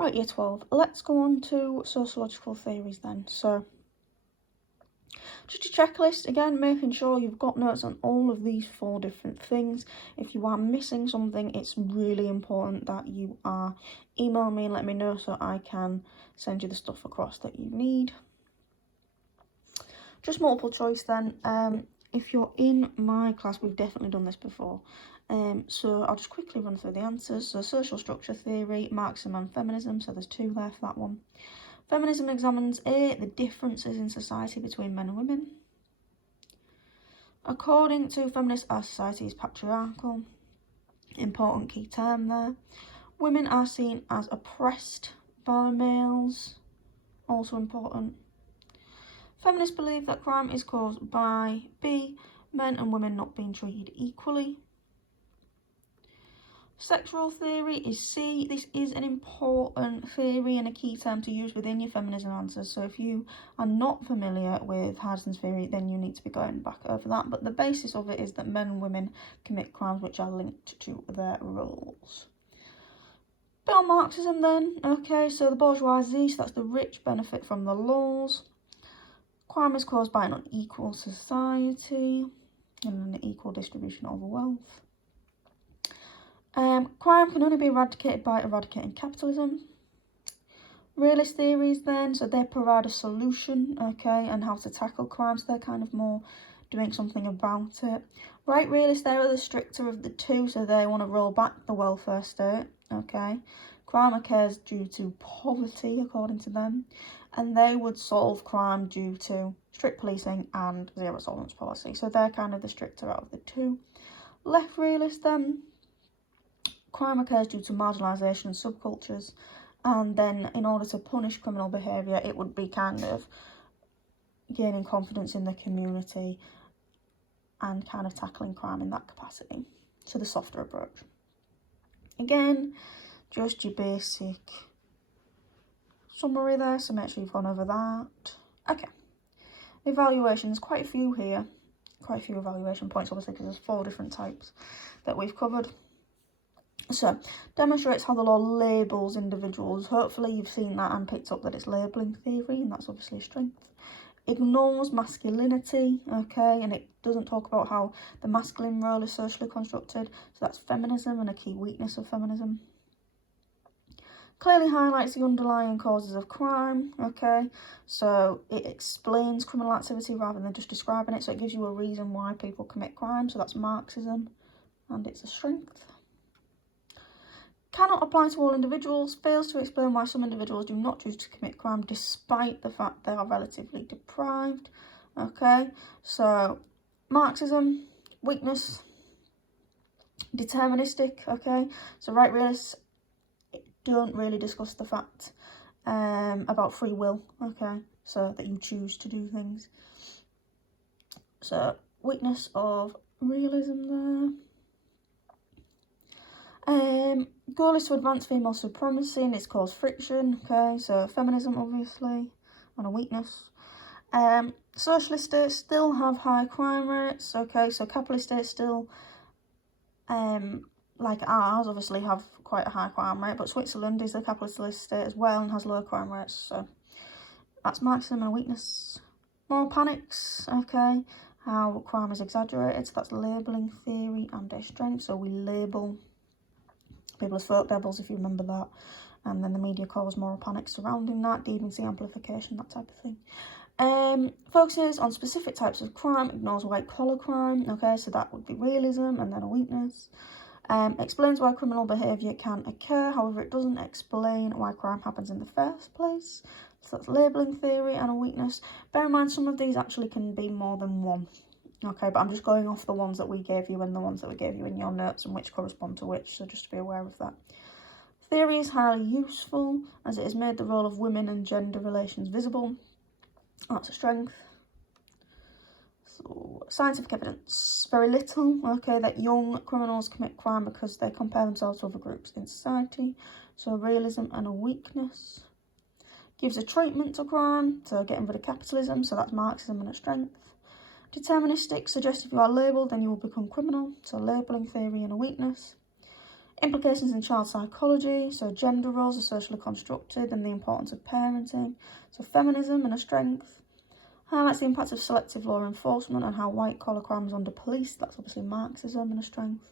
Right, Year 12, let's go on to sociological theories then. So, just a checklist, again, making sure you've got notes on all of these 4 different things. If you are missing something, it's really important that you are email me and let me know so I can send you the stuff across that you need. Just multiple choice then. If you're in my class, we've definitely done this before. So I'll just quickly run through the answers. So social structure theory, Marxism and feminism. So there's 2 there for that one. Feminism examines A, the differences in society between men and women. According to feminists, our society is patriarchal. Important key term there. Women are seen as oppressed by males. Also important. Feminists believe that crime is caused by B, men and women not being treated equally. Sexual theory is C. This is an important theory and a key term to use within your feminism answers. So if you are not familiar with Hardison's theory, then you need to be going back over that. But the basis of it is that men and women commit crimes which are linked to their roles. Bit on Marxism then. Okay, so the bourgeoisie, so that's the rich, benefit from the laws. Crime is caused by an unequal society and an unequal distribution of wealth. Crime can only be eradicated by eradicating capitalism. Realist theories then, so they provide a solution, okay, and how to tackle crime, so they're kind of more doing something about it. Right realists, they are the stricter of the 2, so they want to roll back the welfare state, okay. Crime occurs due to poverty, according to them, and they would solve crime due to strict policing and zero tolerance policy. So they're kind of the stricter out of the 2. Left realists then, crime occurs due to marginalisation and subcultures, and then in order to punish criminal behaviour, it would be kind of gaining confidence in the community and kind of tackling crime in that capacity. So the softer approach. Again, just your basic summary there, so make sure you've gone over that. Okay, evaluations, quite a few here. Quite a few evaluation points, obviously, because there's 4 different types that we've covered. So, demonstrates how the law labels individuals. Hopefully you've seen that and picked up that it's labelling theory, and that's obviously a strength. Ignores masculinity, okay, and it doesn't talk about how the masculine role is socially constructed. So that's feminism and a key weakness of feminism. Clearly highlights the underlying causes of crime, okay, so it explains criminal activity rather than just describing it, so it gives you a reason why people commit crime, so that's Marxism, and it's a strength. Cannot apply to all individuals, fails to explain why some individuals do not choose to commit crime despite the fact they are relatively deprived, okay, so Marxism, weakness, deterministic, okay, so right realists don't really discuss the fact about free will, okay, so that you choose to do things. So weakness of realism there. Goal is to advance female supremacy and it's caused friction, okay, so feminism obviously, and a weakness. Socialist states still have high crime rates, okay, so capitalist states still like ours, obviously have quite a high crime rate, but Switzerland is a capitalist state as well and has low crime rates, so that's Marxism and a weakness. Moral panics, okay, how crime is exaggerated, so that's labelling theory and a strength, so we label people as folk devils, if you remember that, and then the media cause moral panics surrounding that, deviancy, amplification, that type of thing. Focuses on specific types of crime, ignores white collar crime, okay, so that would be realism and then a weakness. Explains why criminal behaviour can occur, however it doesn't explain why crime happens in the first place, so that's labelling theory and a weakness. Bear in mind some of these actually can be more than one, okay, but I'm just going off the ones that we gave you and the ones that we gave you in your notes and which correspond to which, so just to be aware of that. Theory is highly useful as it has made the role of women and gender relations visible. That's a strength. So, scientific evidence, very little, okay, that young criminals commit crime because they compare themselves to other groups in society, so realism and a weakness. Gives a treatment to crime, so getting rid of capitalism, so that's Marxism and a strength. Deterministic suggests if you are labelled then you will become criminal, so labelling theory and a weakness. Implications in child psychology, so gender roles are socially constructed and the importance of parenting. So feminism and a strength. Highlights the impact of selective law enforcement and how white-collar crime is under police. That's obviously Marxism and a strength.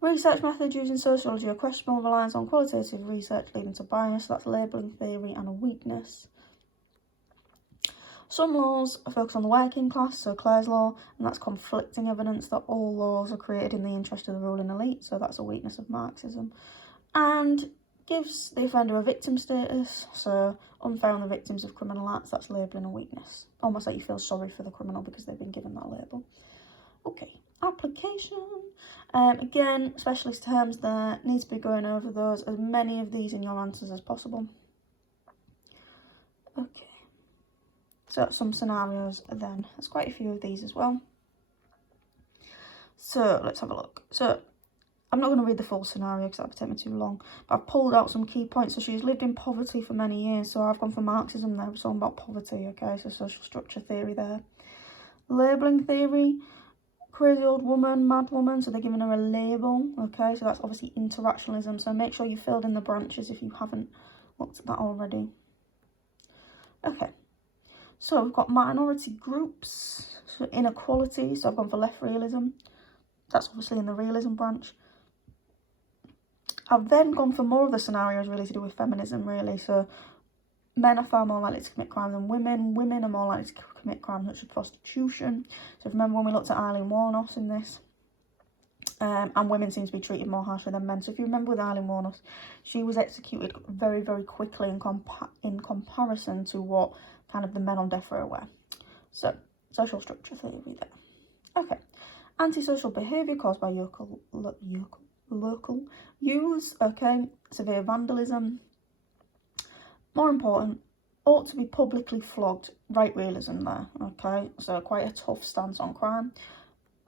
Research methods used in sociology are questionable, reliance on qualitative research leading to bias. That's labelling theory and a weakness. Some laws are focused on the working class, so Clare's law, and that's conflicting evidence that all laws are created in the interest of the ruling elite, so that's a weakness of Marxism. And gives the offender a victim status, so unfair on the victims of criminal acts, that's labelling a weakness. Almost like you feel sorry for the criminal because they've been given that label. Okay, application. Again, specialist terms there, need to be going over those, as many of these in your answers as possible. Okay. So some scenarios then. There's quite a few of these as well. So let's have a look. So I'm not going to read the full scenario because that would take me too long. But I've pulled out some key points. So she's lived in poverty for many years. So I've gone for Marxism there. It's all about poverty, okay? So social structure theory there. Labelling theory. Crazy old woman, mad woman. So they're giving her a label, okay? So that's obviously interactionalism. So make sure you filled in the branches if you haven't looked at that already. Okay. So we've got minority groups, so inequality, so I've gone for left realism. That's obviously in the realism branch. I've then gone for more of the scenarios really to do with feminism, really. So men are far more likely to commit crime than women. Women are more likely to commit crime such as prostitution. So remember when we looked at Eileen Warnos in this, and women seem to be treated more harshly than men. So if you remember with Eileen Warnos, she was executed very, very quickly in comparison to what kind of the men on death row were. So, social structure theory there. Okay. Antisocial behaviour caused by local use, okay. Severe vandalism. More important, ought to be publicly flogged. Right realism there, okay. So quite a tough stance on crime.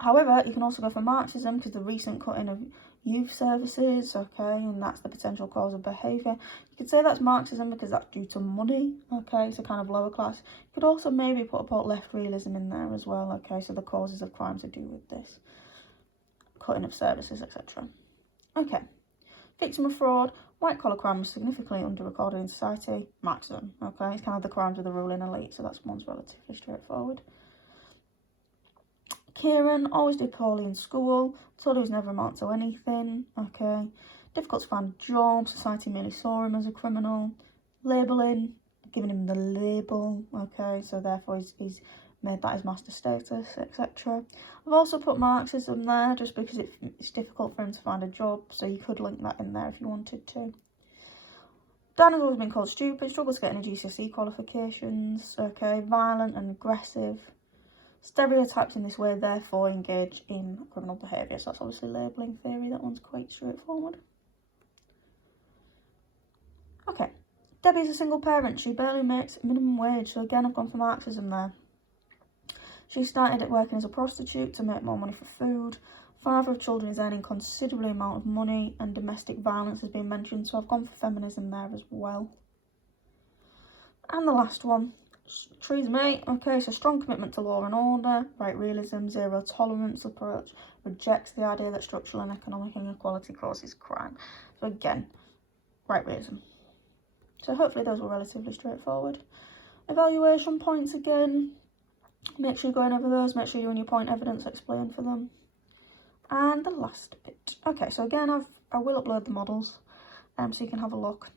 However, you can also go for Marxism because the recent cutting of youth services, okay, and that's the potential cause of behaviour. You could say that's Marxism because that's due to money, okay, so kind of lower class. You could also maybe put left realism in there as well, okay, so the causes of crime to do with this. Cutting of services, etc. Okay. Victim of fraud. White-collar crime is significantly under-recorded in society. Marxism, okay, it's kind of the crimes of the ruling elite, so that's one's relatively straightforward. Kieran always did poorly in school, told he was never amount to anything, okay. Difficult to find a job, society merely saw him as a criminal. Labelling, giving him the label, okay, so therefore he's made that his master status, etc. I've also put Marxism there just because it's difficult for him to find a job, so you could link that in there if you wanted to. Dan has always been called stupid, struggles to get any GCSE qualifications, okay, violent and aggressive. Stereotypes in this way therefore engage in criminal behaviour. So that's obviously labelling theory. That one's quite straightforward. Okay. Debbie's a single parent. She barely makes minimum wage. So again, I've gone for Marxism there. She started at working as a prostitute to make more money for food. Father of children is earning considerable amount of money and domestic violence has been mentioned. So I've gone for feminism there as well. And the last one. Trees mate, okay, so strong commitment to law and order, right realism, zero tolerance approach, rejects the idea that structural and economic inequality causes crime. So again, right realism. So hopefully those were relatively straightforward. Evaluation points again, make sure you're going over those, make sure you're in your point evidence, explain for them. And the last bit. Okay, so again, I will upload the models so you can have a look.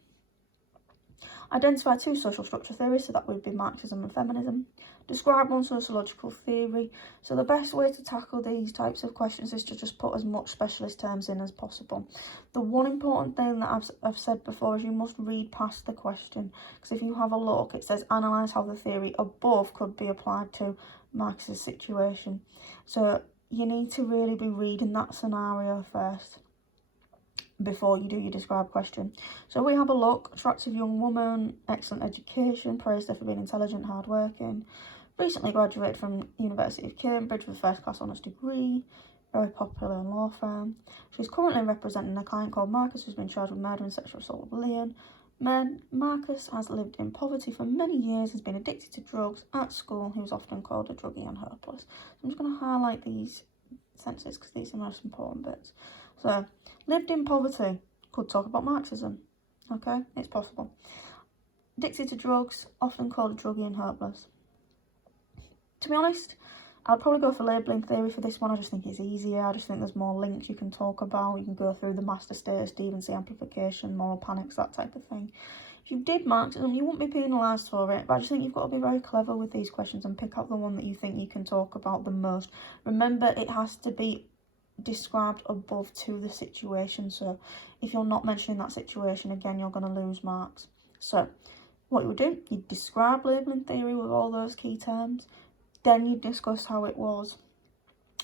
Identify two social structure theories, so that would be Marxism and feminism. Describe one sociological theory. So the best way to tackle these types of questions is to just put as much specialist terms in as possible. The one important thing that I've said before is you must read past the question, because if you have a look, it says analyse how the theory above could be applied to Marx's situation. So you need to really be reading that scenario first before you do your describe question. So we have a look. Attractive young woman, excellent education, praised her for being intelligent, hardworking, recently graduated from University of Cambridge with a first-class honours degree, very popular in law firm. She's currently representing a client called Marcus who's been charged with murder and sexual assault of Leon. Marcus has lived in poverty for many years, has been addicted to drugs at school. He was often called a druggie and hopeless. So I'm just going to highlight these sentences because these are the most important bits. So, lived in poverty, could talk about Marxism. Okay, it's possible. Addicted to drugs, often called a druggie and hopeless. To be honest, I'd probably go for labelling theory for this one. I just think it's easier. I just think there's more links you can talk about. You can go through the master status, deviancy, amplification, moral panics, that type of thing. If you did Marxism, you wouldn't be penalised for it, but I just think you've got to be very clever with these questions and pick out the one that you think you can talk about the most. Remember, it has to be described above to the situation, so if you're not mentioning that situation, again, you're going to lose marks. So what you would do, you'd describe labelling theory with all those key terms, then you'd discuss how it was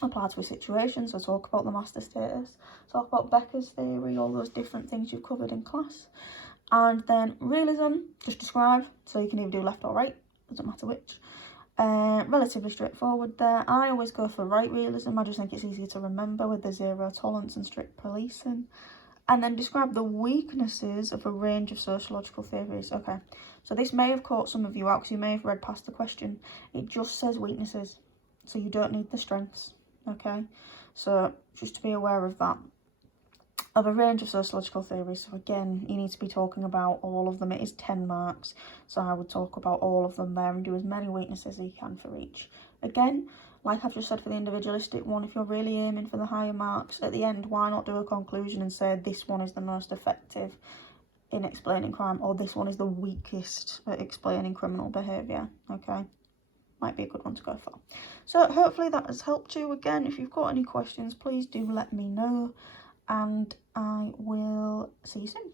applied to a situation, so talk about the master status, talk about Becker's theory, all those different things you've covered in class. And then realism, just describe, so you can either do left or right, doesn't matter which. Relatively straightforward there. I always go for right realism. I just think it's easier to remember with the zero tolerance and strict policing. And then describe the weaknesses of a range of sociological theories. Okay, so this may have caught some of you out because you may have read past the question. It just says weaknesses, so you don't need the strengths. Okay, so just to be aware of that. Of a range of sociological theories, so again, you need to be talking about all of them. It is 10 marks, so I would talk about all of them there and do as many weaknesses as you can for each. Again, like I've just said for the individualistic one, if you're really aiming for the higher marks, at the end, why not do a conclusion and say this one is the most effective in explaining crime, or this one is the weakest at explaining criminal behaviour, okay? Might be a good one to go for. So hopefully that has helped you. Again, if you've got any questions, please do let me know, and I will see you soon.